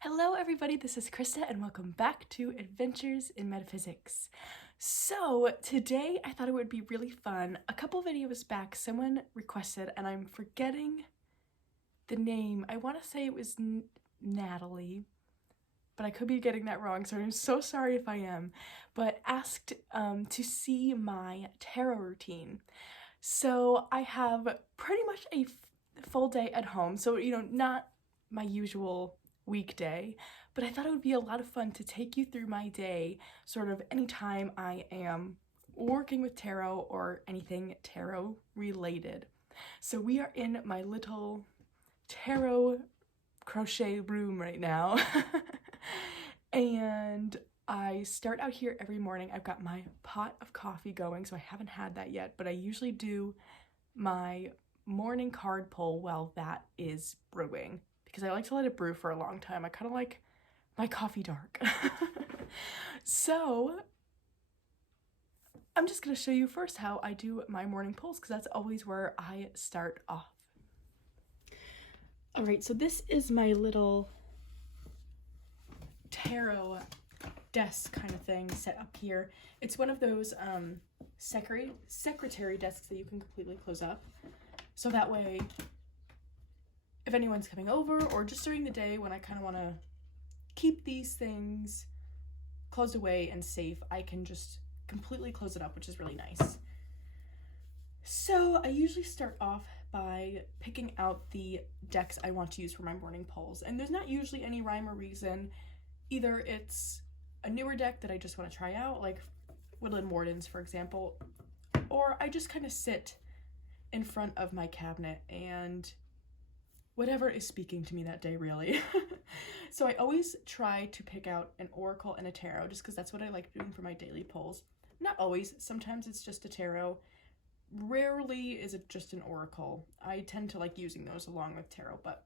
Hello everybody, this is Krista and welcome back to Adventures in Metaphysics. So today I thought it would be really fun. A couple videos back someone requested, and I'm forgetting the name. I want to say it was Natalie, but I could be getting that wrong, so I'm so sorry if I am, but asked to see my tarot routine. So I have pretty much a full day at home, so not my usual weekday, but I thought it would be a lot of fun to take you through my day sort of anytime I am working with tarot or anything tarot related. So we are in my little tarot crochet room right now. And I start out here every morning. I've got my pot of coffee going, so I haven't had that yet, but I usually do my morning card pull while that is brewing, because I like to let it brew for a long time. I kind of like my coffee dark. So I'm just going to show you first how I do my morning pulls, because that's always where I start off. Alright, so this is my little tarot desk kind of thing set up here. It's one of those secretary desks that you can completely close up. So that way, if anyone's coming over or just during the day when I kind of want to keep these things closed away and safe, I can just completely close it up, which is really nice. So I usually start off by picking out the decks I want to use for my morning pulls. And there's not usually any rhyme or reason. Either it's a newer deck that I just want to try out, like Woodland Wardens, for example, or I just kind of sit in front of my cabinet and whatever is speaking to me that day, really. So I always try to pick out an oracle and a tarot, just because that's what I like doing for my daily pulls. Not always. Sometimes it's just a tarot. Rarely is it just an oracle. I tend to like using those along with tarot, but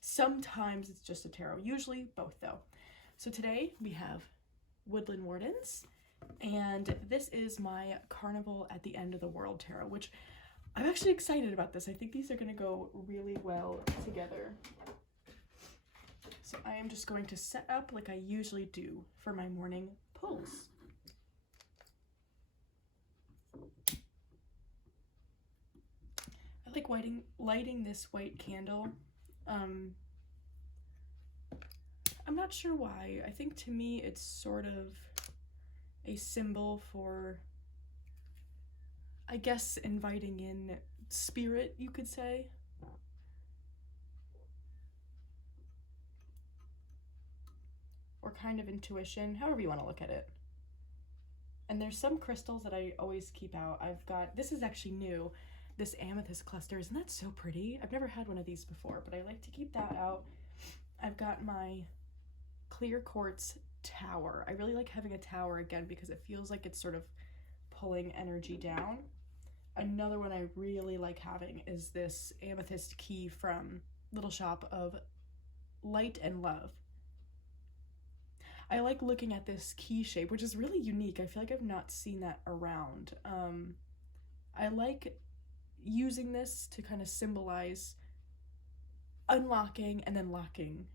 sometimes it's just a tarot. Usually both, though. So today we have Woodland Wardens, and this is my Carnival at the End of the World tarot, which I'm actually excited about this. I think these are going to go really well together. So I am just going to set up like I usually do for my morning pulls. I like lighting this white candle. I'm not sure why. I think to me it's sort of a symbol for, I guess, inviting in spirit, you could say. Or kind of intuition, however you want to look at it. And there's some crystals that I always keep out. I've got, this is actually new, this amethyst cluster. Isn't that so pretty? I've never had one of these before, but I like to keep that out. I've got my clear quartz tower. I really like having a tower again because it feels like it's sort of pulling energy down. Another one I really like having is this amethyst key from Little Shop of Light and Love. I like looking at this key shape, which is really unique. I feel like I've not seen that around. I like using this to kind of symbolize unlocking and then locking.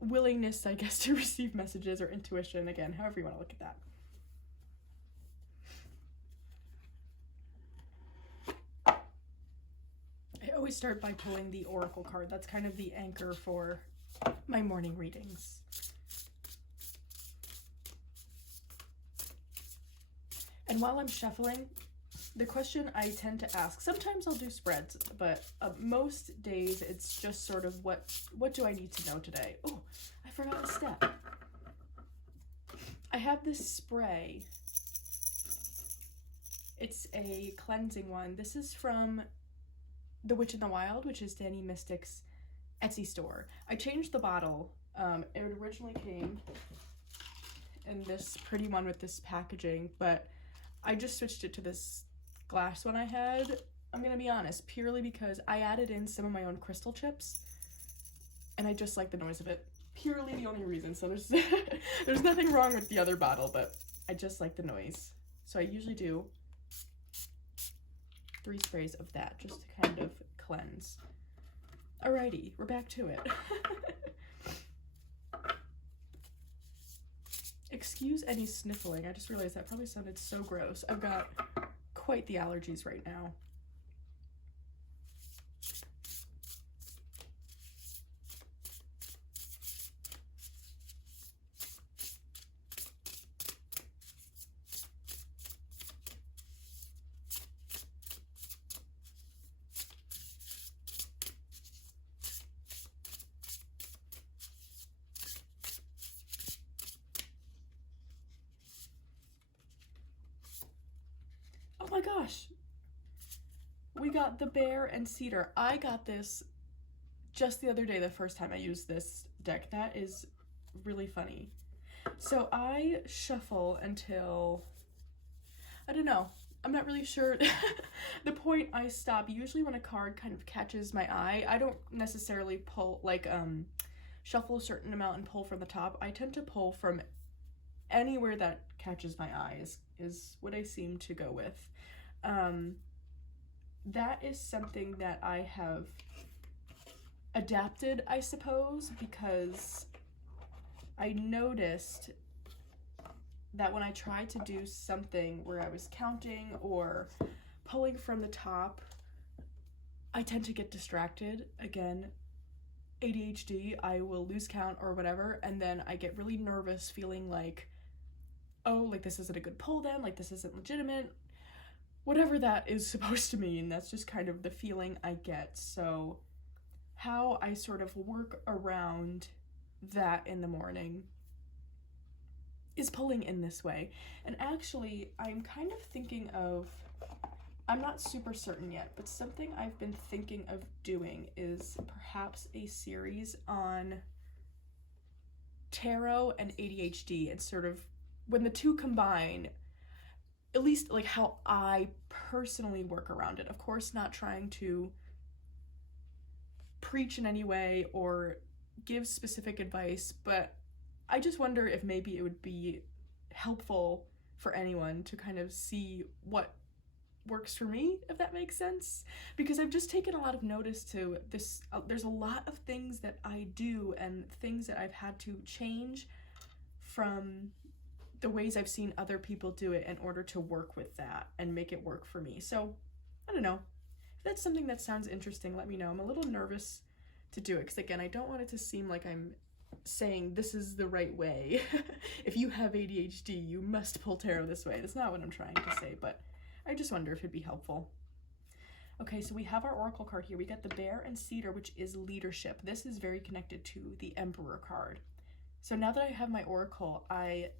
Willingness, I guess, to receive messages or intuition, again, however you want to look at that. I always start by pulling the oracle card. That's kind of the anchor for my morning readings. And while I'm shuffling, the question I tend to ask, sometimes I'll do spreads, but most days it's just sort of what do I need to know today? Oh, I forgot a step. I have this spray. It's a cleansing one. This is from The Witch in the Wild, which is Danny Mystic's Etsy store. I changed the bottle. It originally came in this pretty one with this packaging, but I just switched it to this glass one I had. I'm gonna be honest, purely because I added in some of my own crystal chips and I just like the noise of it. Purely the only reason. So there's there's nothing wrong with the other bottle, but I just like the noise. So I usually do 3 sprays of that just to kind of cleanse. Alrighty, we're back to it. Excuse any sniffling. I just realized that probably sounded so gross. I've got quite the allergies right now. Oh my gosh, we got the bear and cedar. I got this just the other day, the first time I used this deck. That is really funny. So I shuffle until, I don't know, I'm not really sure the point I stop. Usually when a card kind of catches my eye, I don't necessarily pull, like, shuffle a certain amount and pull from the top. I tend to pull from anywhere that catches my eye is what I seem to go with. That is something that I have adapted, I suppose, because I noticed that when I tried to do something where I was counting or pulling from the top, I tend to get distracted. Again, ADHD, I will lose count or whatever, and then I get really nervous, feeling like, oh, like this isn't a good pull then, like this isn't legitimate, whatever that is supposed to mean. That's just kind of the feeling I get. So how I sort of work around that in the morning is pulling in this way. And actually, I'm kind of thinking of, I'm not super certain yet, but something I've been thinking of doing is perhaps a series on tarot and ADHD, and sort of when the two combine, at least like how I personally work around it. Of course, not trying to preach in any way or give specific advice, but I just wonder if maybe it would be helpful for anyone to kind of see what works for me, if that makes sense. Because I've just taken a lot of notice to this, there's a lot of things that I do and things that I've had to change from the ways I've seen other people do it in order to work with that and make it work for me. So, I don't know. If that's something that sounds interesting, let me know. I'm a little nervous to do it because, again, I don't want it to seem like I'm saying this is the right way. If you have ADHD, you must pull tarot this way. That's not what I'm trying to say, but I just wonder if it'd be helpful. Okay, so we have our oracle card here. We got the bear and cedar, which is leadership. This is very connected to the emperor card. So now that I have my oracle, I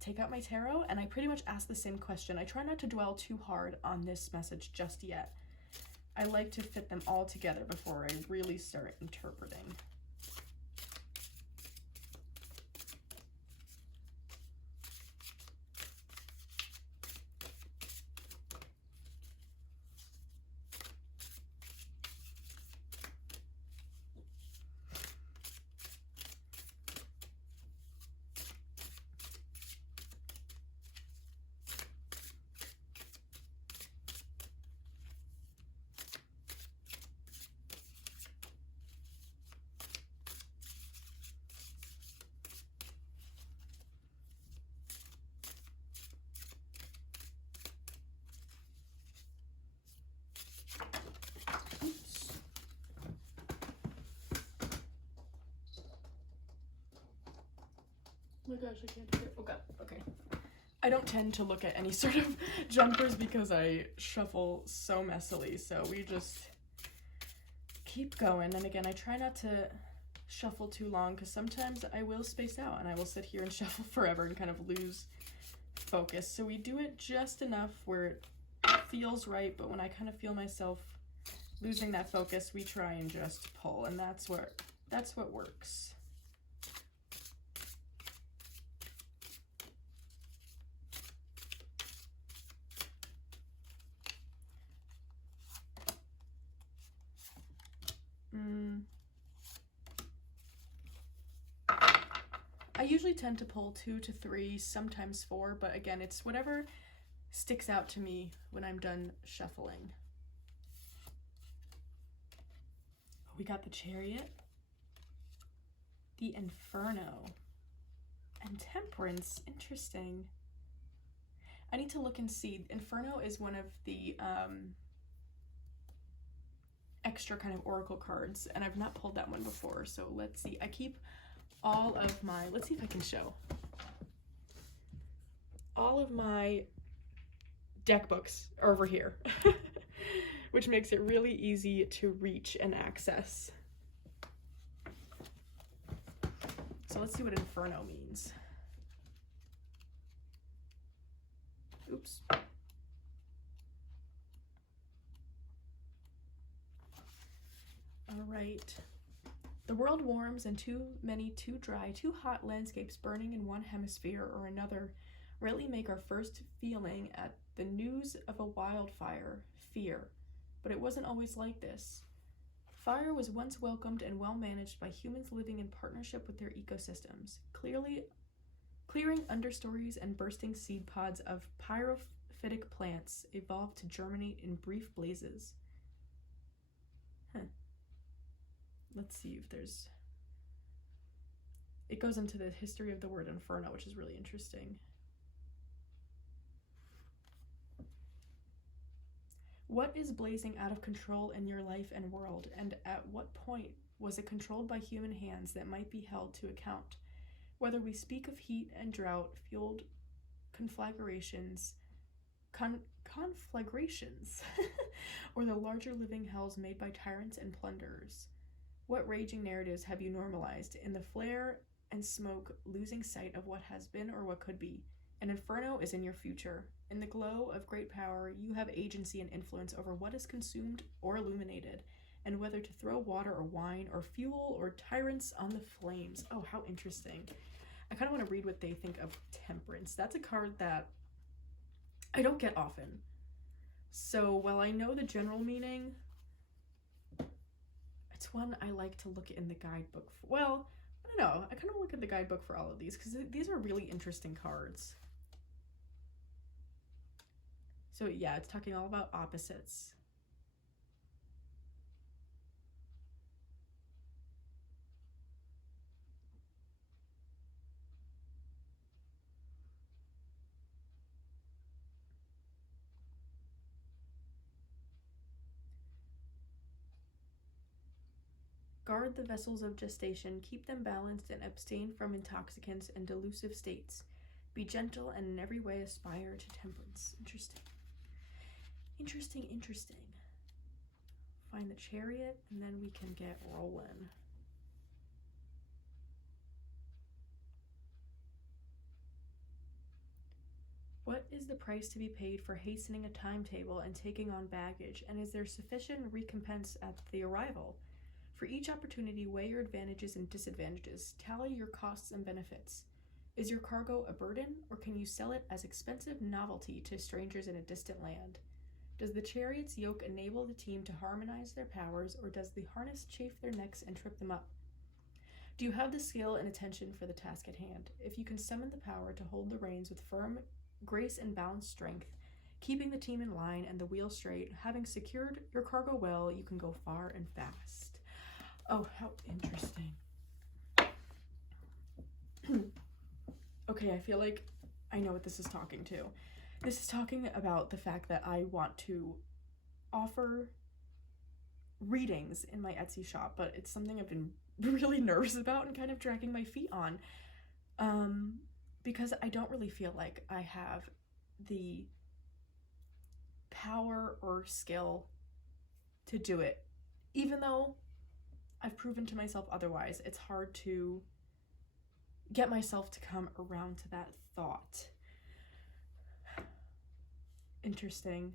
take out my tarot and I pretty much ask the same question. I try not to dwell too hard on this message just yet. I like to fit them all together before I really start interpreting. Oh my gosh, I can't do it. Oh god, okay. I don't tend to look at any sort of jumpers because I shuffle so messily, so we just keep going. And again, I try not to shuffle too long because sometimes I will space out and I will sit here and shuffle forever and kind of lose focus. So we do it just enough where it feels right, but when I kind of feel myself losing that focus, we try and just pull, and that's what works. I usually tend to pull 2 to 3, sometimes 4, but again, it's whatever sticks out to me when I'm done shuffling. We got the Chariot, the Inferno, and Temperance. Interesting. I need to look and see. Inferno is one of the extra kind of oracle cards, and I've not pulled that one before, so let's see. I keep all of my, let's see if I can show. All of my deck books are over here, which makes it really easy to reach and access. So let's see what Inferno means. Oops. All right. The world warms and too many, too dry, too hot landscapes burning in one hemisphere or another rarely make our first feeling at the news of a wildfire fear. But it wasn't always like this. Fire was once welcomed and well managed by humans living in partnership with their ecosystems, clearing understories and bursting seed pods of pyrophytic plants evolved to germinate in brief blazes. Let's see if there's... It goes into the history of the word inferno, which is really interesting. What is blazing out of control in your life and world, and at what point was it controlled by human hands that might be held to account? Whether we speak of heat and drought-fueled conflagrations, or the larger living hells made by tyrants and plunderers. What raging narratives have you normalized in the flare and smoke, losing sight of what has been or what could be? An inferno is in your future. In the glow of great power, you have agency and influence over what is consumed or illuminated, and whether to throw water or wine or fuel or tyrants on the flames. Oh, how interesting. I kind of want to read what they think of Temperance. That's a card that I don't get often. So while I know the general meaning, it's one I like to look in the guidebook for. Well, I don't know. I kind of look at the guidebook for all of these because these are really interesting cards. So yeah, it's talking all about opposites. Guard the vessels of gestation, keep them balanced, and abstain from intoxicants and delusive states. Be gentle and in every way aspire to temperance. Interesting. Interesting, interesting. Find the Chariot, and then we can get rolling. What is the price to be paid for hastening a timetable and taking on baggage, and is there sufficient recompense at the arrival? For each opportunity, weigh your advantages and disadvantages. Tally your costs and benefits. Is your cargo a burden, or can you sell it as expensive novelty to strangers in a distant land? Does the Chariot's yoke enable the team to harmonize their powers, or does the harness chafe their necks and trip them up? Do you have the skill and attention for the task at hand? If you can summon the power to hold the reins with firm grace and balanced strength, keeping the team in line and the wheel straight, having secured your cargo well, you can go far and fast. Oh, how interesting. Okay, I feel like I know what this is talking to. This is talking about the fact that I want to offer readings in my Etsy shop, but it's something I've been really nervous about and kind of dragging my feet on. Because I don't really feel like I have the power or skill to do it. Even though I've proven to myself otherwise, it's hard to get myself to come around to that thought. Interesting.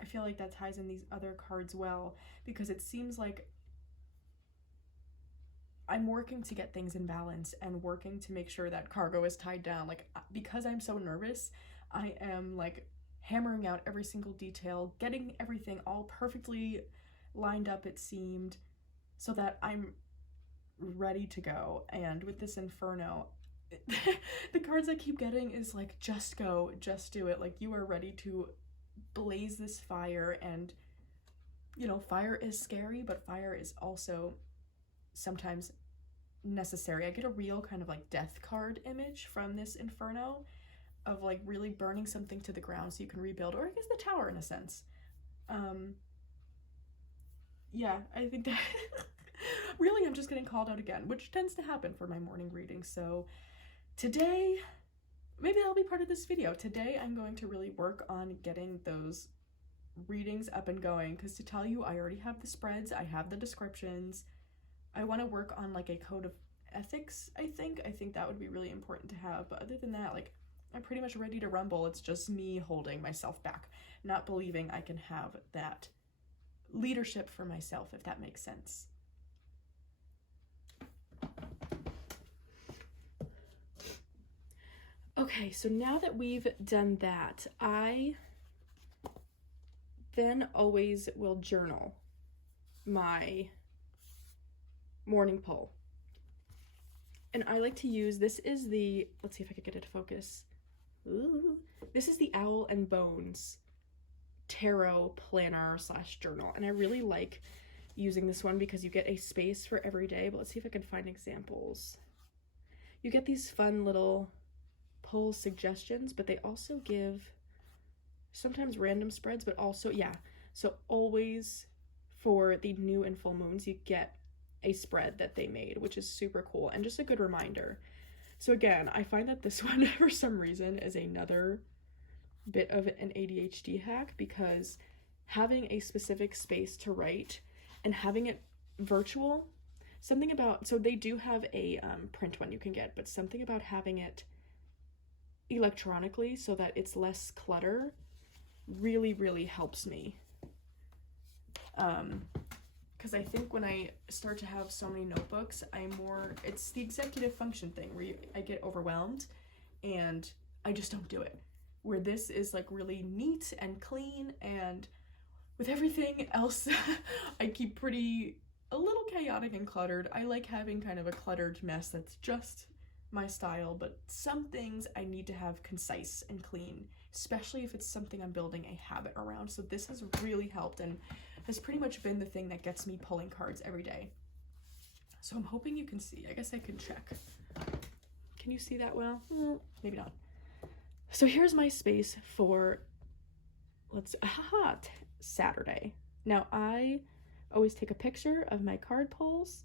I feel like that ties in these other cards well, because it seems like I'm working to get things in balance and working to make sure that cargo is tied down. Like, because I'm so nervous, I am like hammering out every single detail, getting everything all perfectly lined up, it seemed, so that I'm ready to go. And with this Inferno, the cards I keep getting is like, just go, just do it. Like, you are ready to blaze this fire and you know, fire is scary, but fire is also sometimes necessary. I get a real kind of like death card image from this Inferno of like really burning something to the ground so you can rebuild, or I guess the tower in a sense. Yeah, I think that really I'm just getting called out again, which tends to happen for my morning readings. So today, maybe that'll be part of this video. Today I'm going to really work on getting those readings up and going, because to tell you, I already have the spreads, I have the descriptions. I want to work on like a code of ethics. I think that would be really important to have, but other than that, like, I'm pretty much ready to rumble. It's just me holding myself back, not believing I can have that leadership for myself, if that makes sense. Okay, so now that we've done that, I then always will journal my morning pull. And I like to use, this is the, let's see if I could get it to focus. Ooh. This is the Owl and Bones tarot planner / journal. And I really like using this one because you get a space for every day. But let's see if I can find examples. You get these fun little pull suggestions, but they also give sometimes random spreads, but also, yeah. So always for the new and full moons, you get a spread that they made, which is super cool and just a good reminder. So again, I find that this one for some reason is another bit of an ADHD hack, because having a specific space to write and having it virtual, something about, so they do have a print one you can get, but something about having it electronically so that it's less clutter really, really helps me. Because I think when I start to have so many notebooks, it's the executive function thing where I get overwhelmed and I just don't do it. Where this is like really neat and clean, and with everything else, I keep a little chaotic and cluttered. I like having kind of a cluttered mess that's just my style, but some things I need to have concise and clean, especially if it's something I'm building a habit around. So this has really helped and has pretty much been the thing that gets me pulling cards every day. So I'm hoping you can see. I guess I can check. Can you see that well? Maybe not. So here's my space for, Saturday. Now I always take a picture of my card pulls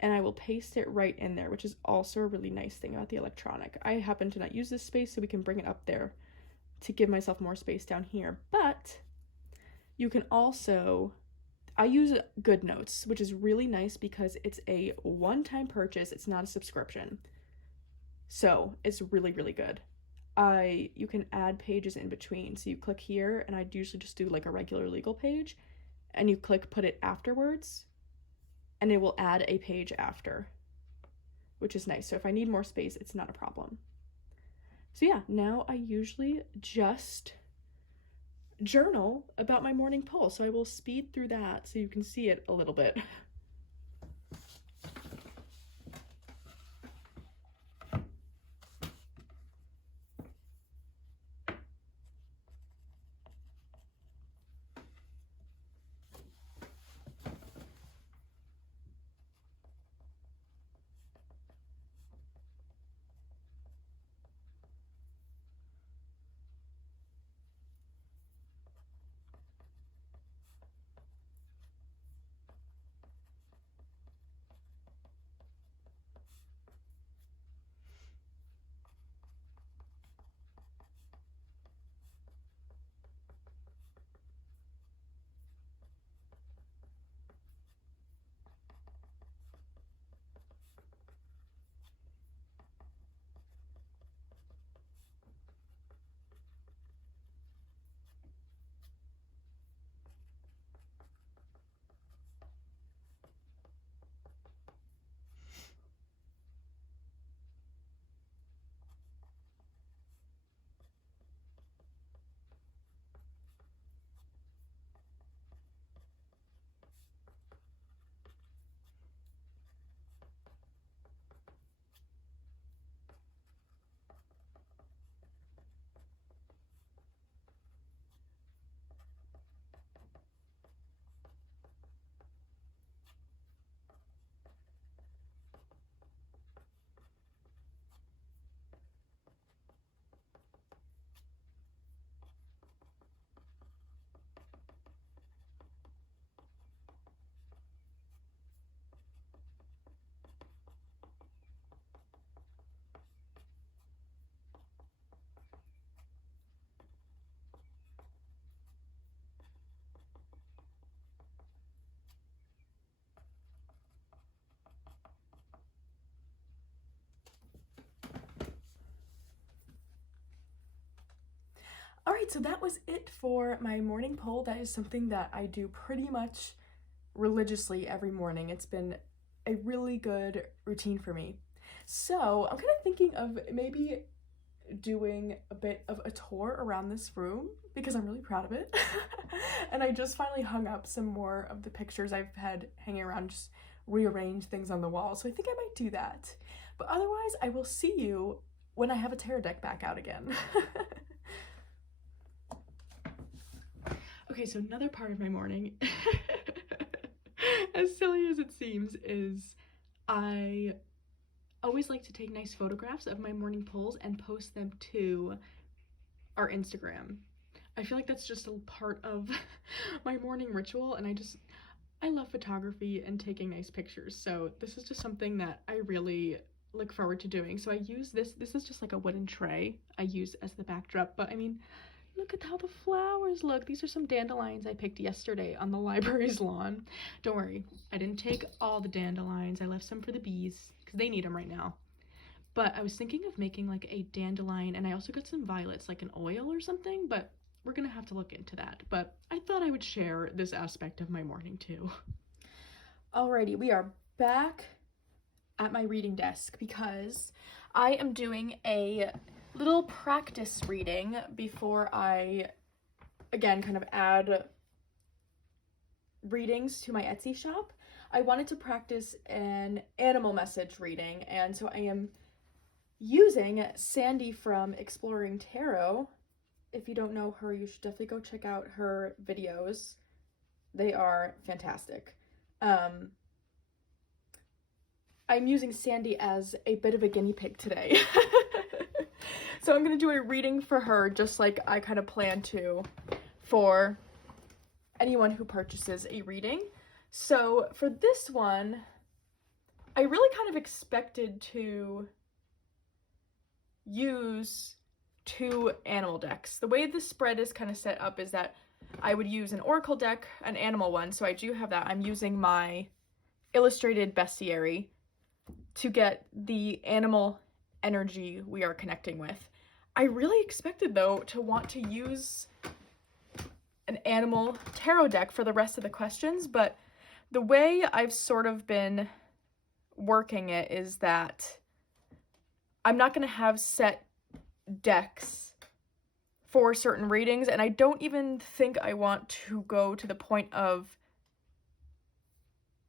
and I will paste it right in there, which is also a really nice thing about the electronic. I happen to not use this space, so we can bring it up there to give myself more space down here. But you can also, I use GoodNotes, which is really nice because it's a one-time purchase. It's not a subscription. So it's really, really good. You can add pages in between. So you click here, and I'd usually just do like a regular legal page, and you click put it afterwards, and it will add a page after, which is nice. So if I need more space, it's not a problem. So yeah, now I usually just journal about my morning pull. So I will speed through that so you can see it a little bit. right, so that was it for my morning poll. That is something that I do pretty much religiously every morning. It's been a really good routine for me. So I'm kind of thinking of maybe doing a bit of a tour around this room because I'm really proud of it. And I just finally hung up some more of the pictures I've had hanging around, just rearrange things on the wall. So I think I might do that. But otherwise, I will see you when I have a tarot deck back out again. Okay, so another part of my morning, as silly as it seems, is I always like to take nice photographs of my morning pulls and post them to our Instagram. I feel like that's just a part of my morning ritual, and I love photography and taking nice pictures, so this is just something that I really look forward to doing. So I use this is just like a wooden tray I use as the backdrop, but I mean, look at how the flowers look. These are some dandelions I picked yesterday on the library's lawn. Don't worry, I didn't take all the dandelions. I left some for the bees because they need them right now. But I was thinking of making like a dandelion, and I also got some violets, like an oil or something, but we're gonna have to look into that. But I thought I would share this aspect of my morning too. Alrighty, we are back at my reading desk because I am doing a little practice reading before I, again, kind of add readings to my Etsy shop. I wanted to practice an animal message reading, and so I am using Sandy from Exploring Tarot. If you don't know her, you should definitely go check out her videos. They are fantastic. I'm using Sandy as a bit of a guinea pig today. So I'm going to do a reading for her, just like I kind of plan to for anyone who purchases a reading. So for this one, I really kind of expected to use 2 animal decks. The way the spread is kind of set up is that I would use an oracle deck, an animal one, so I do have that. I'm using my illustrated bestiary to get the animal energy we are connecting with. I really expected, though, to want to use an animal tarot deck for the rest of the questions, but the way I've sort of been working it is that I'm not going to have set decks for certain readings, and I don't even think I want to go to the point of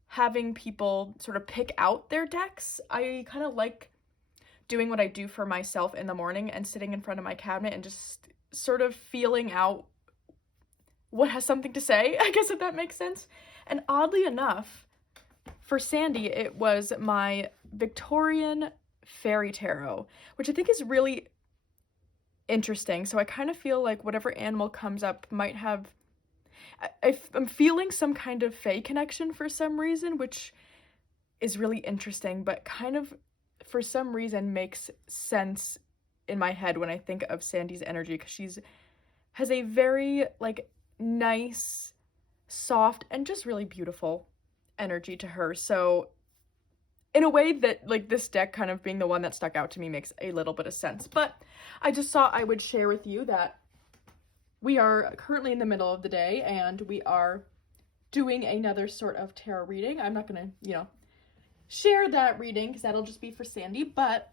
having people sort of pick out their decks. I kind of like doing what I do for myself in the morning and sitting in front of my cabinet and just sort of feeling out what has something to say, I guess, if that makes sense. And oddly enough, for Sandy, it was my Victorian Fairy Tarot, which I think is really interesting. So I kind of feel like whatever animal comes up might have... I'm feeling some kind of fae connection for some reason, which is really interesting, but kind of for some reason makes sense in my head when I think of Sandy's energy, because she's has a very like nice, soft, and just really beautiful energy to her. So in a way that like this deck kind of being the one that stuck out to me makes a little bit of sense. But I just thought I would share with you that we are currently in the middle of the day and we are doing another sort of tarot reading. I'm not gonna, share that reading because that'll just be for Sandy, but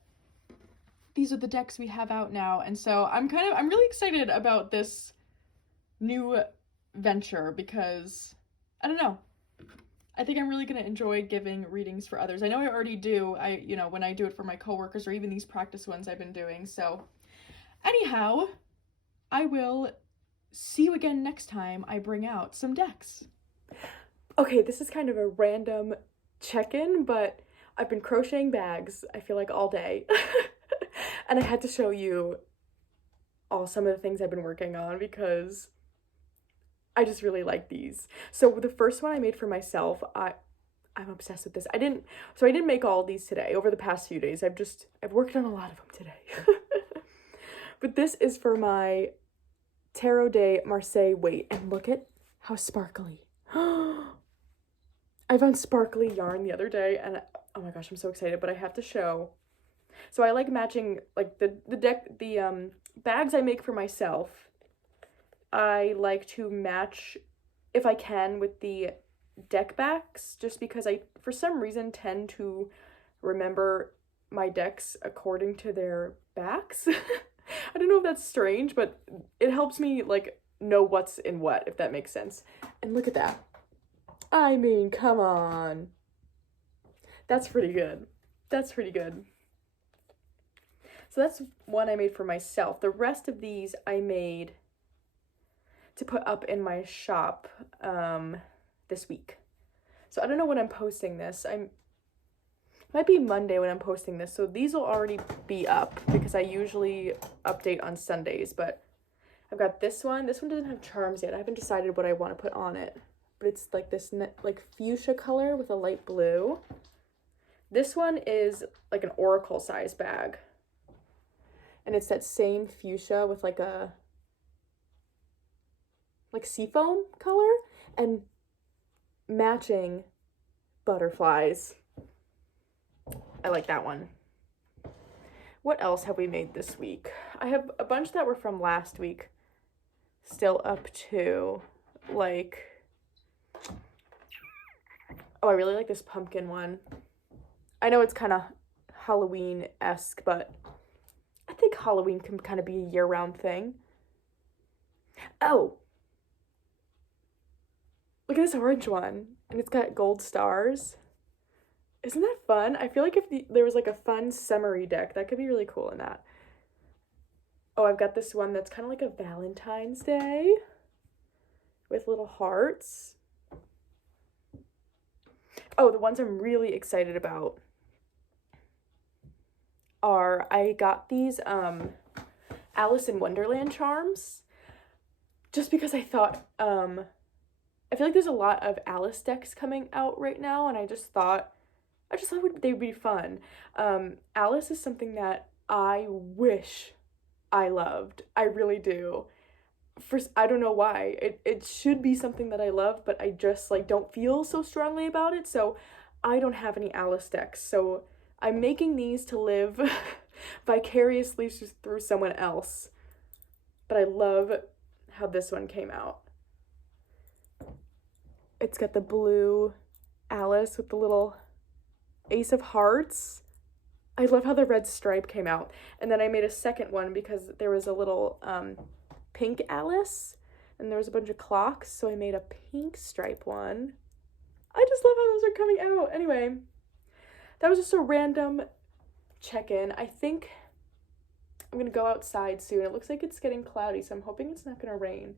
these are the decks we have out now. And so I'm really excited about this new venture because, I don't know, I think I'm really going to enjoy giving readings for others. I know I already do, when I do it for my coworkers or even these practice ones I've been doing. So anyhow, I will see you again next time I bring out some decks. Okay, this is kind of a random check-in, but I've been crocheting bags, I feel like, all day. And I had to show you some of the things I've been working on because I just really like these. So the first one I made for myself, I'm obsessed with this. I didn't make all of these today. Over the past few days, I've worked on a lot of them today. But this is for my Tarot de Marseille weight, and look at how sparkly. I found sparkly yarn the other day, and oh my gosh, I'm so excited, but I have to show. So I like matching, like, the bags I make for myself I like to match, if I can, with the deck backs, just because I, for some reason, tend to remember my decks according to their backs. I don't know if that's strange, but it helps me, like, know what's in what, if that makes sense. And look at that. I mean, come on. That's pretty good. That's pretty good. So that's one I made for myself. The rest of these I made to put up in my shop this week. So I don't know when I'm posting this. Might be Monday when I'm posting this. So these will already be up because I usually update on Sundays. But I've got this one. This one doesn't have charms yet. I haven't decided what I want to put on it. But it's like this like fuchsia color with a light blue. This one is like an oracle size bag. And it's that same fuchsia with like a seafoam color and matching butterflies. I like that one. What else have we made this week? I have a bunch that were from last week still up to, like, oh, I really like this pumpkin one. I know it's kind of Halloween-esque, but I think Halloween can kind of be a year-round thing. Oh, look at this orange one, and it's got gold stars. Isn't that fun? I feel like if there was like a fun summery deck, that could be really cool in that. Oh, I've got this one that's kind of like a Valentine's Day with little hearts. Oh, the ones I'm really excited about are, I got these Alice in Wonderland charms just because I thought, I feel like there's a lot of Alice decks coming out right now, and I just thought they would be fun. Alice is something that I wish I loved. I really do. I don't know why. It should be something that I love, but I just like don't feel so strongly about it. So I don't have any Alice decks. So I'm making these to live vicariously through someone else. But I love how this one came out. It's got the blue Alice with the little Ace of Hearts. I love how the red stripe came out. And then I made a second one because there was a little pink Alice and there was a bunch of clocks, so I made a pink stripe one. I just love how those are coming out. Anyway, that was just a random check-in. I think I'm gonna go outside soon. It looks like it's getting cloudy, so I'm hoping it's not gonna rain.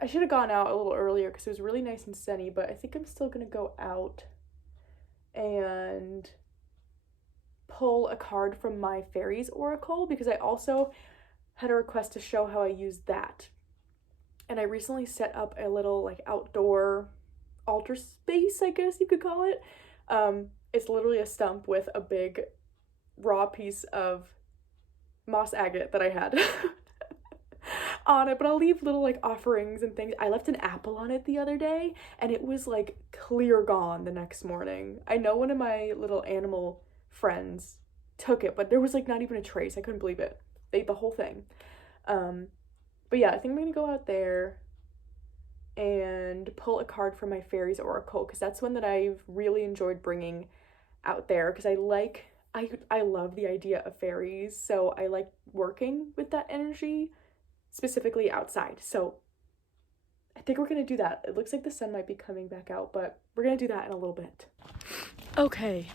I should have gone out a little earlier because it was really nice and sunny, but I think I'm still gonna go out and pull a card from my Fairies Oracle because I also had a request to show how I use that. And I recently set up a little like outdoor altar space, I guess you could call it. It's literally a stump with a big raw piece of moss agate that I had on it, but I'll leave little like offerings and things. I left an apple on it the other day and it was like clear gone the next morning. I know one of my little animal friends took it, but there was like not even a trace. I couldn't believe it. They ate the whole thing. But yeah, I think I'm gonna go out there and pull a card from my Fairies Oracle because that's one that I've really enjoyed bringing out there because I love the idea of fairies, so I like working with that energy specifically outside. So I think we're gonna do that. It looks like the sun might be coming back out, but we're gonna do that in a little bit. Okay,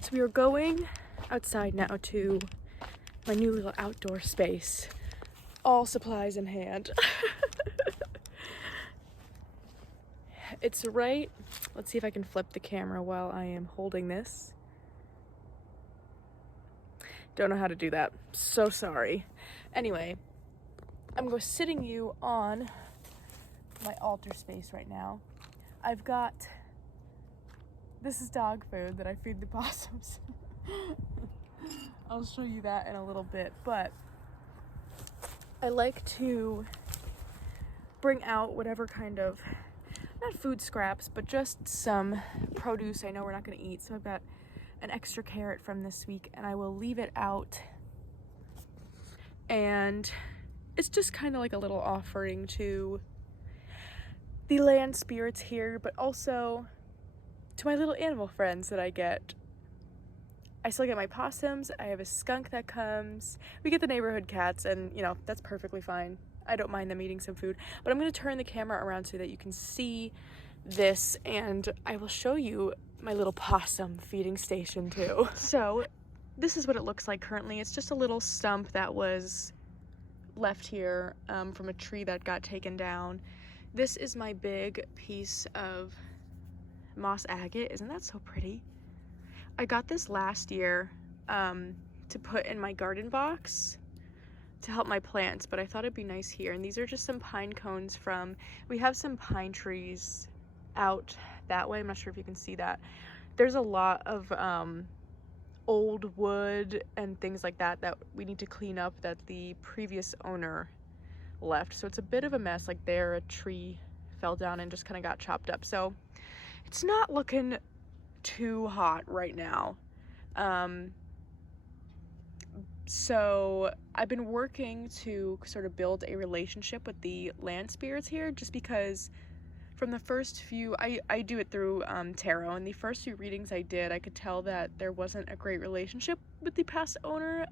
so we are going outside now to my new little outdoor space, all supplies in hand. It's right, let's see if I can flip the camera while I am holding this. Don't know how to do that, so sorry. Anyway, I'm going to sitting you on my altar space right now. I've got, this is dog food that I feed the possums. I'll show you that in a little bit, but I like to bring out whatever kind of, not food scraps, but just some produce I know we're not going to eat. So I've got an extra carrot from this week and I will leave it out. And it's just kind of like a little offering to the land spirits here, but also to my little animal friends that I get. I still get my possums, I have a skunk that comes, we get the neighborhood cats, and you know, that's perfectly fine. I don't mind them eating some food, but I'm going to turn the camera around so that you can see this, and I will show you my little possum feeding station too. So this is what it looks like currently. It's just a little stump that was left here from a tree that got taken down. This is my big piece of moss agate. Isn't that so pretty? I got this last year to put in my garden box to help my plants, but I thought it'd be nice here. And these are just some pine cones from, we have some pine trees out that way. I'm not sure if you can see that. There's a lot of old wood and things like that that we need to clean up that the previous owner left. So it's a bit of a mess. Like there, a tree fell down and just kind of got chopped up. So it's not looking too hot right now. So I've been working to sort of build a relationship with the land spirits here, just because from the first few, I do it through tarot, and the first few readings I did, I could tell that there wasn't a great relationship with the past owner,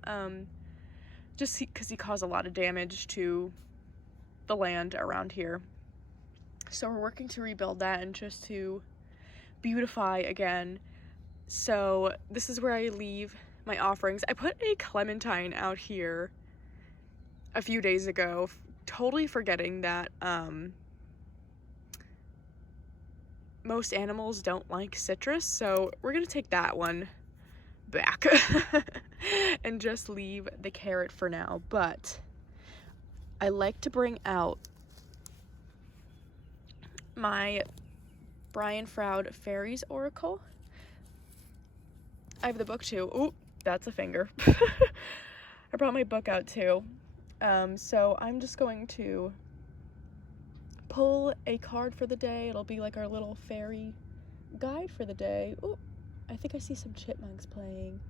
just because he caused a lot of damage to the land around here. So we're working to rebuild that and just to beautify again. So this is where I leave my offerings. I put a clementine out here a few days ago, totally forgetting that most animals don't like citrus, so we're gonna take that one back and just leave the carrot for now. But I like to bring out my Brian Froud Fairies Oracle. I have the book too. Ooh, that's a finger. I brought my book out too. So I'm just going to pull a card for the day. It'll be like our little fairy guide for the day. Ooh, I think I see some chipmunks playing.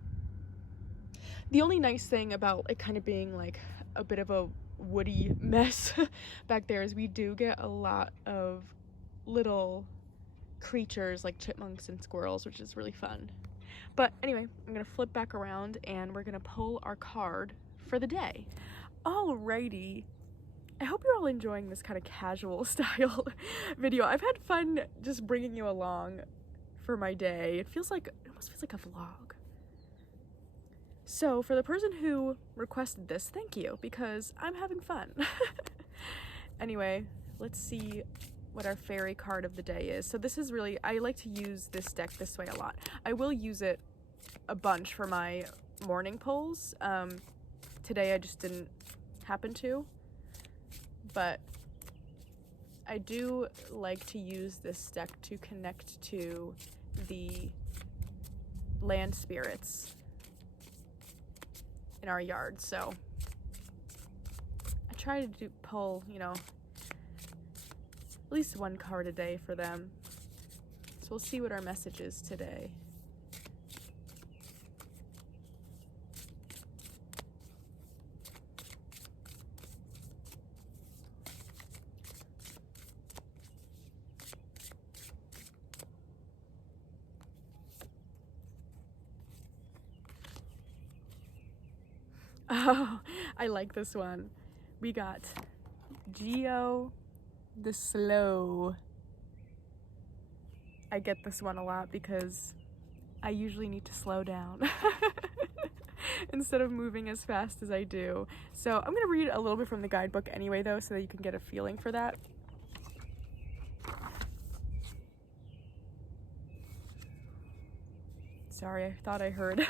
The only nice thing about it kind of being like a bit of a woody mess back there is we do get a lot of little creatures like chipmunks and squirrels, which is really fun. But anyway, I'm gonna flip back around and we're gonna pull our card for the day. Alrighty, I hope you're all enjoying this kind of casual style video. I've had fun just bringing you along for my day. It almost feels like a vlog. So for the person who requested this, thank you, because I'm having fun. Anyway, let's see what our fairy card of the day is. So this is really, I like to use this deck this way a lot. I will use it a bunch for my morning pulls. Today I just didn't happen to, but I do like to use this deck to connect to the land spirits in our yard. So I try to pull, you know, at least one card a day for them. So we'll see what our message is today. Oh, I like this one. We got Geo the Slow. I get this one a lot because I usually need to slow down instead of moving as fast as I do. So I'm gonna read a little bit from the guidebook anyway though, so that you can get a feeling for that. Sorry, I thought I heard.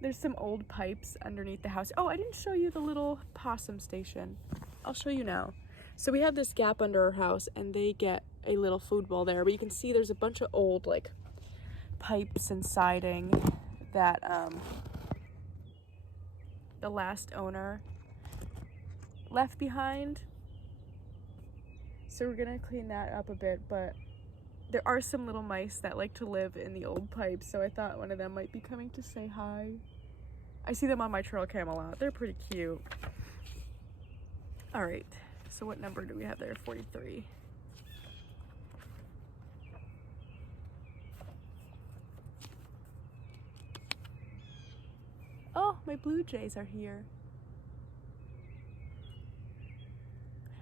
There's some old pipes underneath the house. Oh, I didn't show you the little possum station. I'll show you now. So we have this gap under our house and they get a little food bowl there, but you can see there's a bunch of old like pipes and siding that the last owner left behind. So we're gonna clean that up a bit, but there are some little mice that like to live in the old pipes, so I thought one of them might be coming to say hi. I see them on my trail cam a lot. They're pretty cute. All right, so what number do we have there? 43. Oh, my blue jays are here.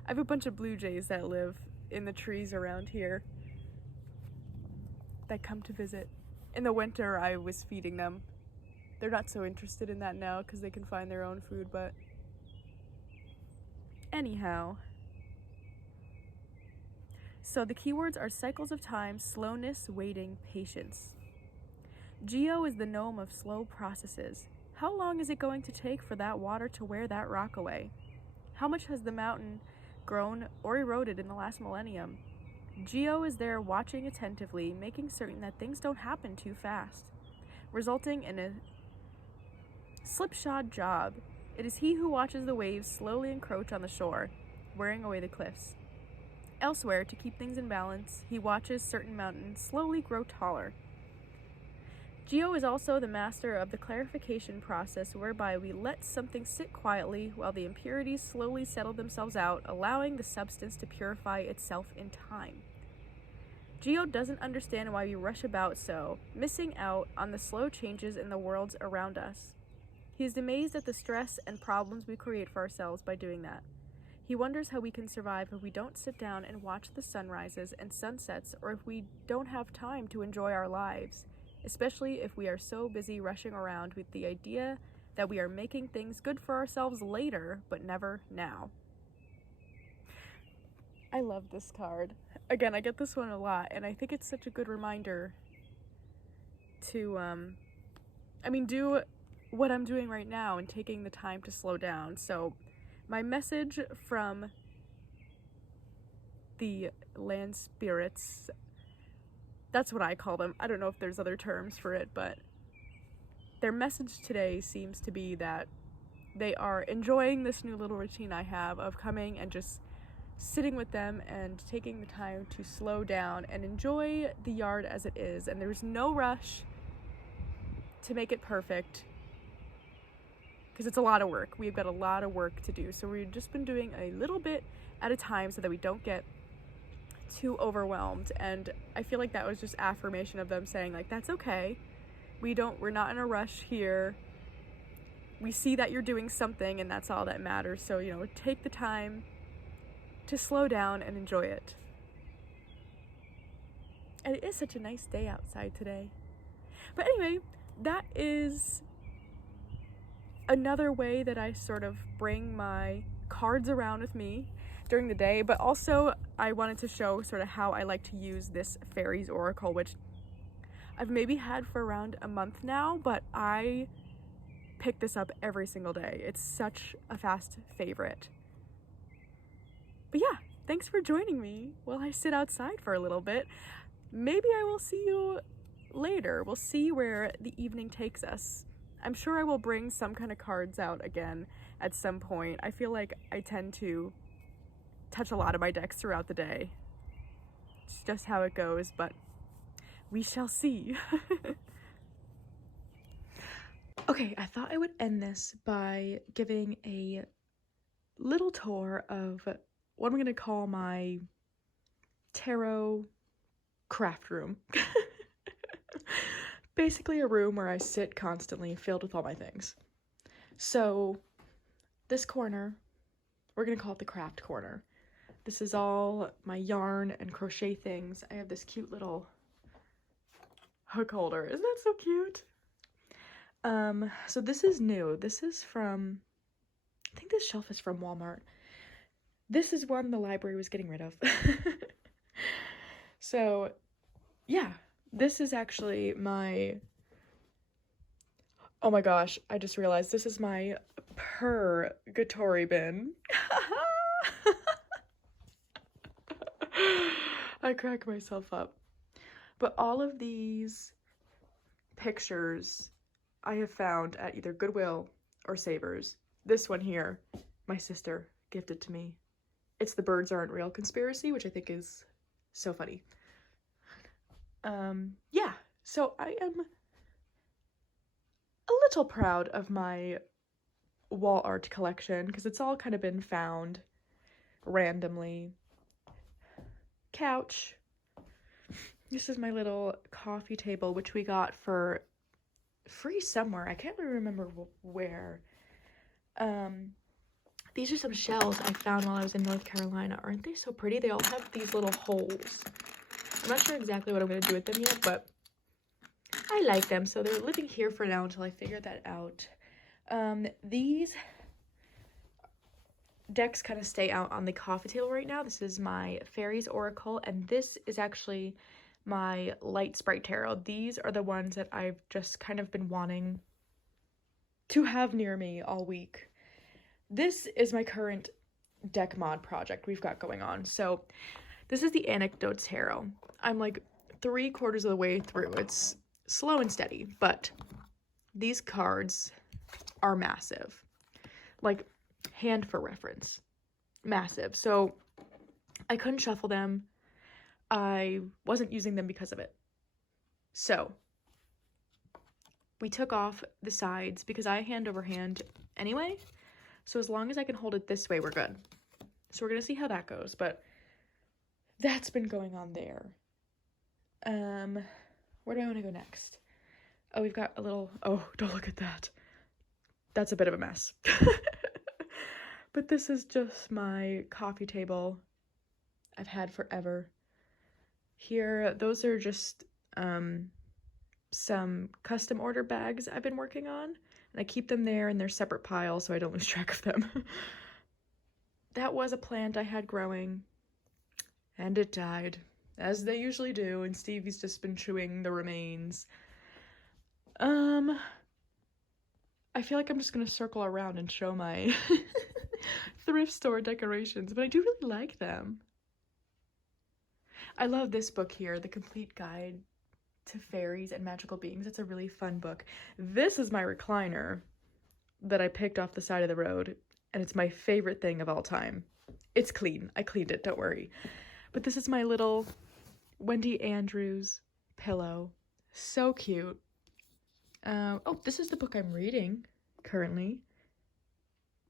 I have a bunch of blue jays that live in the trees around here that come to visit. In the winter, I was feeding them. They're not so interested in that now because they can find their own food, but anyhow. So the keywords are cycles of time, slowness, waiting, patience. Geo is the gnome of slow processes. How long is it going to take for that water to wear that rock away? How much has the mountain grown or eroded in the last millennium? Geo is there watching attentively, making certain that things don't happen too fast, resulting in a slipshod job. It is he who watches the waves slowly encroach on the shore, wearing away the cliffs. Elsewhere, to keep things in balance, he watches certain mountains slowly grow taller. Geo is also the master of the clarification process, whereby we let something sit quietly while the impurities slowly settle themselves out, allowing the substance to purify itself in time. Geo doesn't understand why we rush about so, missing out on the slow changes in the worlds around us. He is amazed at the stress and problems we create for ourselves by doing that. He wonders how we can survive if we don't sit down and watch the sunrises and sunsets, or if we don't have time to enjoy our lives, especially if we are so busy rushing around with the idea that we are making things good for ourselves later, but never now. I love this card. Again, I get this one a lot, and I think it's such a good reminder to, do what I'm doing right now and taking the time to slow down. So my message from the land spirits, that's what I call them. I don't know if there's other terms for it, but their message today seems to be that they are enjoying this new little routine I have of coming and just sitting with them and taking the time to slow down and enjoy the yard as it is. And there's no rush to make it perfect because it's a lot of work. We've got a lot of work to do. So we've just been doing a little bit at a time so that we don't get too overwhelmed. And I feel like that was just affirmation of them saying, like, that's okay. We're not in a rush here. We see that you're doing something and that's all that matters. So, take the time to slow down and enjoy it. And it is such a nice day outside today. But anyway, that is another way that I sort of bring my cards around with me during the day, but also I wanted to show sort of how I like to use this Fairies Oracle, which I've maybe had for around a month now, but I pick this up every single day. It's such a fast favorite. But yeah, thanks for joining me while I sit outside for a little bit. Maybe I will see you later. We'll see where the evening takes us. I'm sure I will bring some kind of cards out again at some point. I feel like I tend to touch a lot of my decks throughout the day. It's just how it goes, but we shall see. Okay, I thought I would end this by giving a little tour of what I'm going to call my tarot craft room. Basically a room where I sit constantly filled with all my things. So this corner, we're going to call it the craft corner. This is all my yarn and crochet things. I have this cute little hook holder. Isn't that so cute? So this is new. This is from, I think this shelf is from Walmart. This is one the library was getting rid of. So, yeah, this is actually my, oh my gosh, I just realized this is my purgatory bin. I crack myself up. But all of these pictures I have found at either Goodwill or Savers. This one here, my sister gifted to me. It's the Birds Aren't Real conspiracy, which I think is so funny. Yeah, so I am a little proud of my wall art collection because it's all kind of been found randomly. Couch. This is my little coffee table, which we got for free somewhere. I can't really remember where. These are some shells I found while I was in North Carolina. Aren't they so pretty? They all have these little holes. I'm not sure exactly what I'm going to do with them yet, but I like them. So they're living here for now until I figure that out. These decks kind of stay out on the coffee table right now. This is my Fairies Oracle, and this is actually my Light Sprite Tarot. These are the ones that I've just kind of been wanting to have near me all week. This is my current deck mod project we've got going on. So this is the Anecdotes Tarot. I'm like 3/4 of the way through. It's slow and steady, but these cards are massive. Like, hand for reference. Massive. So I couldn't shuffle them. I wasn't using them because of it. So we took off the sides because I hand over hand anyway. So as long as I can hold it this way, we're good. So we're going to see how that goes. But that's been going on there. Where do I want to go next? Oh, we've got a little... Oh, don't look at that. That's a bit of a mess. But this is just my coffee table I've had forever. Here, those are just some custom order bags I've been working on. And I keep them there in their separate piles so I don't lose track of them. That was a plant I had growing. And it died. As they usually do. And Stevie's just been chewing the remains. I feel like I'm just going to circle around and show my thrift store decorations. But I do really like them. I love this book here. The Complete Guide to Fairies and Magical Beings. It's a really fun book. This is my recliner that I picked off the side of the road, and it's my favorite thing of all time. It's clean. I cleaned it, don't worry. But this is my little Wendy Andrews pillow. So cute. Oh, this is the book I'm reading currently.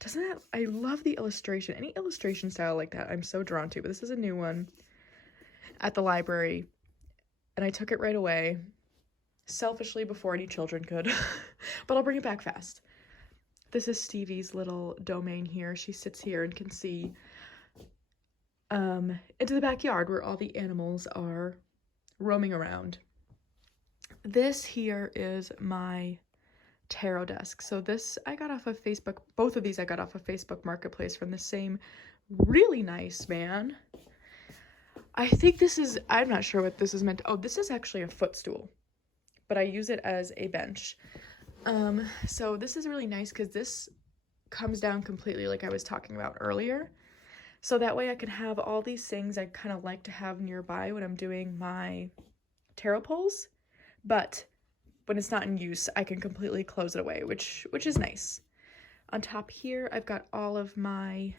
Doesn't that... I love the illustration. Any illustration style like that I'm so drawn to. But this is a new one at the library. And I took it right away, selfishly before any children could, but I'll bring it back fast. This is Stevie's little domain here. She sits here and can see into the backyard where all the animals are roaming around. This here is my tarot desk. So this I got off of Facebook. Both of these I got off of Facebook Marketplace from the same really nice man. I think this is, I'm not sure what this is meant to, oh, this is actually a footstool, but I use it as a bench. So this is really nice because this comes down completely like I was talking about earlier. So that way I can have all these things I kind of like to have nearby when I'm doing my tarot pulls, but when it's not in use, I can completely close it away, which is nice. On top here, I've got all of my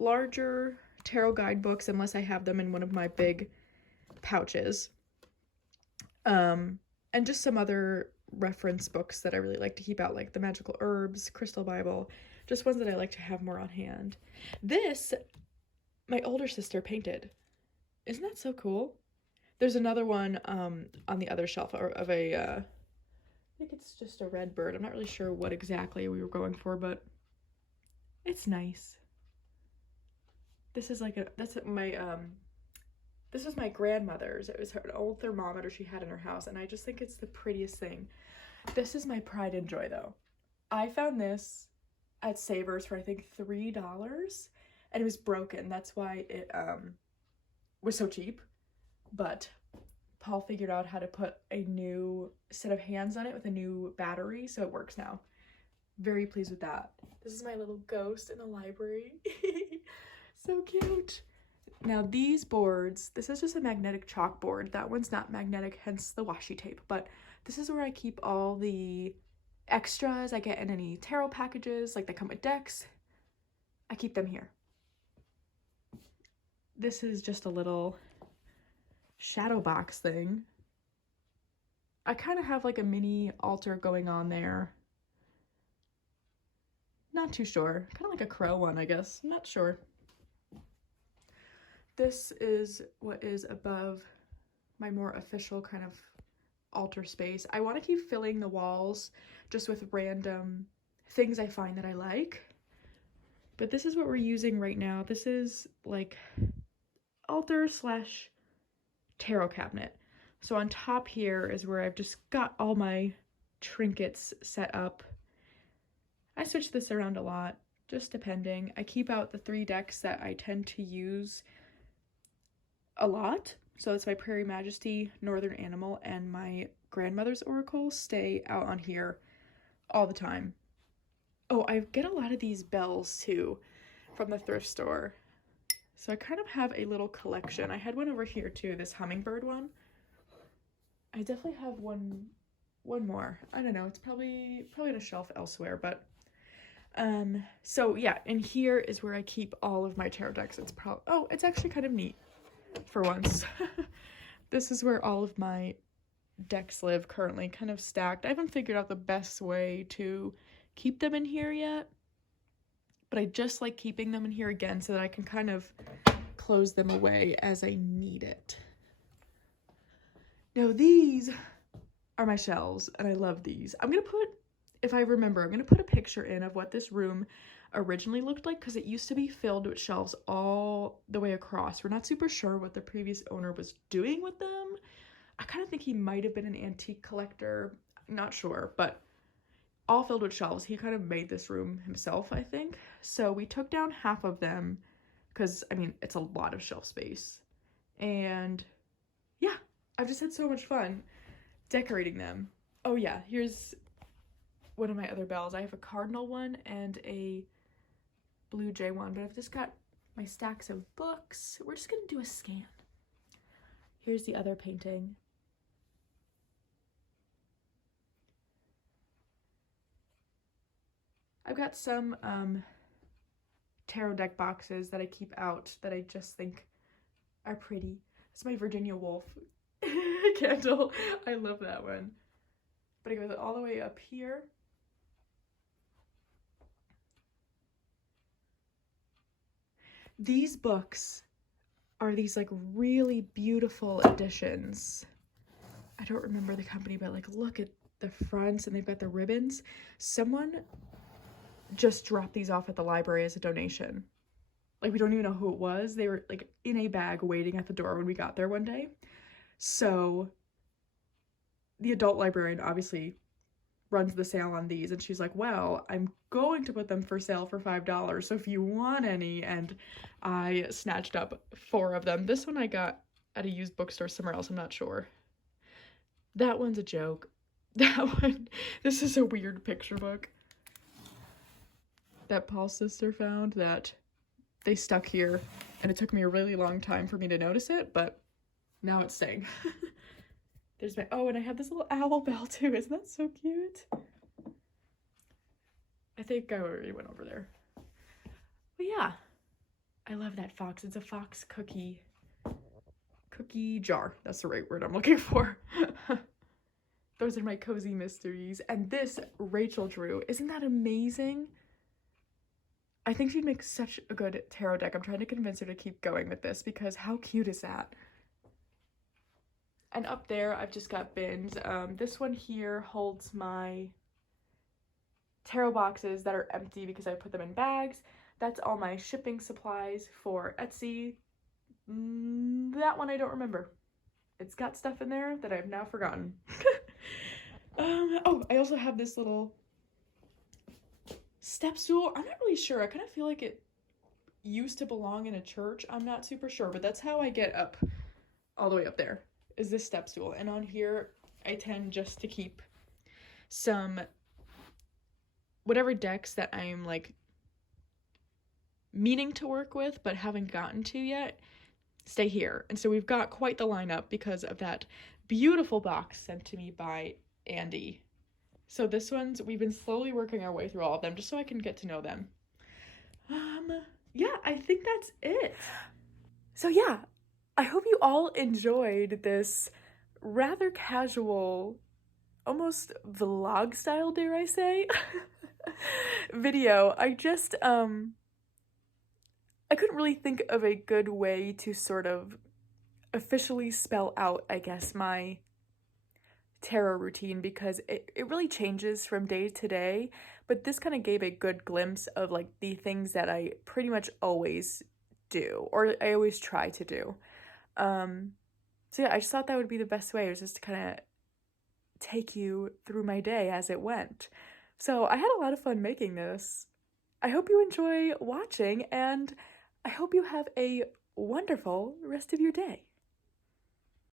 larger tarot guidebooks, unless I have them in one of my big pouches. And just some other reference books that I really like to keep out, like the Magical Herbs, Crystal Bible, just ones that I like to have more on hand. This, my older sister painted. Isn't that so cool? There's another one on the other shelf of a, I think it's just a red bird. I'm not really sure what exactly we were going for, but it's nice. This is like this was my grandmother's. It was an old thermometer she had in her house, and I just think it's the prettiest thing. This is my pride and joy, though. I found this at Savers for, I think, $3, and it was broken. That's why it was so cheap. But Paul figured out how to put a new set of hands on it with a new battery, so it works now. Very pleased with that. This is my little ghost in the library. So cute. Now these boards, this is just a magnetic chalkboard. That one's not magnetic, hence the washi tape. But this is where I keep all the extras I get in any tarot packages, like they come with decks. I keep them here. This is just a little shadow box thing. I kind of have like a mini altar going on there. Not too sure. Kind of like a crow one, I guess. I'm not sure. This is what is above my more official kind of altar space. I want to keep filling the walls just with random things I find that I like. But this is what we're using right now. This is like altar slash tarot cabinet. So on top here is where I've just got all my trinkets set up. I switch this around a lot, just depending. I keep out the 3 decks that I tend to use a lot. So it's my Prairie Majesty, Northern Animal, and my Grandmother's Oracle stay out on here all the time. Oh, I get a lot of these bells too from the thrift store. So I kind of have a little collection. I had one over here too, this hummingbird one. I definitely have one more. I don't know, it's probably on a shelf elsewhere, but so yeah, and here is where I keep all of my tarot decks. It's actually kind of neat for once. This is where all of my decks live currently, kind of stacked. I haven't figured out the best way to keep them in here yet, but I just like keeping them in here again so that I can kind of close them away as I need it. Now these are my shelves, and I love these. If I remember, I'm gonna put a picture in of what this room originally looked like, because it used to be filled with shelves all the way across. We're not super sure what the previous owner was doing with them. I kind of think he might have been an antique collector, not sure, but all filled with shelves. He kind of made this room himself, I think. So we took down half of them because, I mean, it's a lot of shelf space. And yeah, I've just had so much fun decorating them. Oh yeah, here's one of my other bells. I have a cardinal one and a blue jay one, but I've just got my stacks of books. We're just gonna do a scan. Here's the other painting. I've got some tarot deck boxes that I keep out that I just think are pretty. It's my Virginia Woolf candle. I love that one. But it goes all the way up here. These books are these like really beautiful editions. I don't remember the company, but like look at the fronts, and they've got the ribbons. Someone just dropped these off at the library as a donation. Like, we don't even know who it was. They were like in a bag waiting at the door when we got there one day. So the adult librarian obviously runs the sale on these, and she's like, well, I'm going to put them for sale for $5, so if you want any. And I snatched up 4 of them. This one I got at a used bookstore somewhere else, I'm not sure. That one's a joke. That one, this is a weird picture book that Paul's sister found that they stuck here, and it took me a really long time for me to notice it, but now it's staying. There's my, oh, and I have this little owl bell too. Isn't that so cute? I think I already went over there. But yeah, I love that fox. It's a fox cookie jar. That's the right word I'm looking for. Those are my cozy mysteries. And this Rachel drew. Isn't that amazing? I think she'd make such a good tarot deck. I'm trying to convince her to keep going with this because how cute is that? And up there, I've just got bins. This one here holds my tarot boxes that are empty because I put them in bags. That's all my shipping supplies for Etsy. That one I don't remember. It's got stuff in there that I've now forgotten. Oh, I also have this little step stool. I'm not really sure. I kind of feel like it used to belong in a church. I'm not super sure, but that's how I get up all the way up there, is this step stool. And on here, I tend just to keep some whatever decks that I'm like meaning to work with but haven't gotten to yet stay here. And so we've got quite the lineup because of that beautiful box sent to me by Andy. So this one's, we've been slowly working our way through all of them just so I can get to know them. Yeah, I think that's it. So yeah, I hope you all enjoyed this rather casual, almost vlog style, dare I say, video, I just, I couldn't really think of a good way to sort of officially spell out, I guess, my tarot routine because it really changes from day to day, but this kind of gave a good glimpse of like the things that I pretty much always do or I always try to do. So yeah, I just thought that would be the best way, was just to kind of take you through my day as it went. So I had a lot of fun making this. I hope you enjoy watching, and I hope you have a wonderful rest of your day.